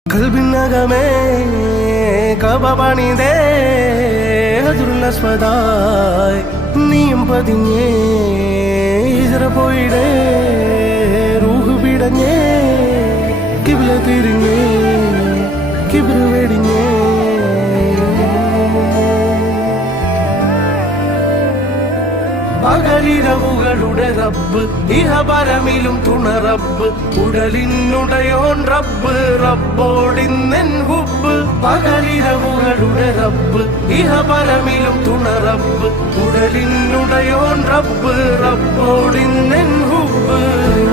കൽബിനകമേ കബപണിതേ ഹജറുൽ-അസ്വദായി നീയും പതിഞ്ഞേ ഹിജ്റ പോയിടേ റൂഹ് പിടഞ്ഞേ കിബ്ല തിരിഞ്ഞേ കിബ്ർ വെടിഞ്ഞേ പകലിരവുകളുടെ റബ്ബ് ഇഹപരമിലും തുണ റബ്ബ് ഉടലിനുടയോൻ റബ്ബ് റബ്ബോടിന്നെൻ ഹുബ്ബ് പകലിരവുകളുടെ റബ്ബ് ഇഹപരമിലും തുണ റബ്ബ് ഉടലിനുടയോൻ റബ്ബ് റബ്ബോടിന്നെൻ ഹുബ്ബ്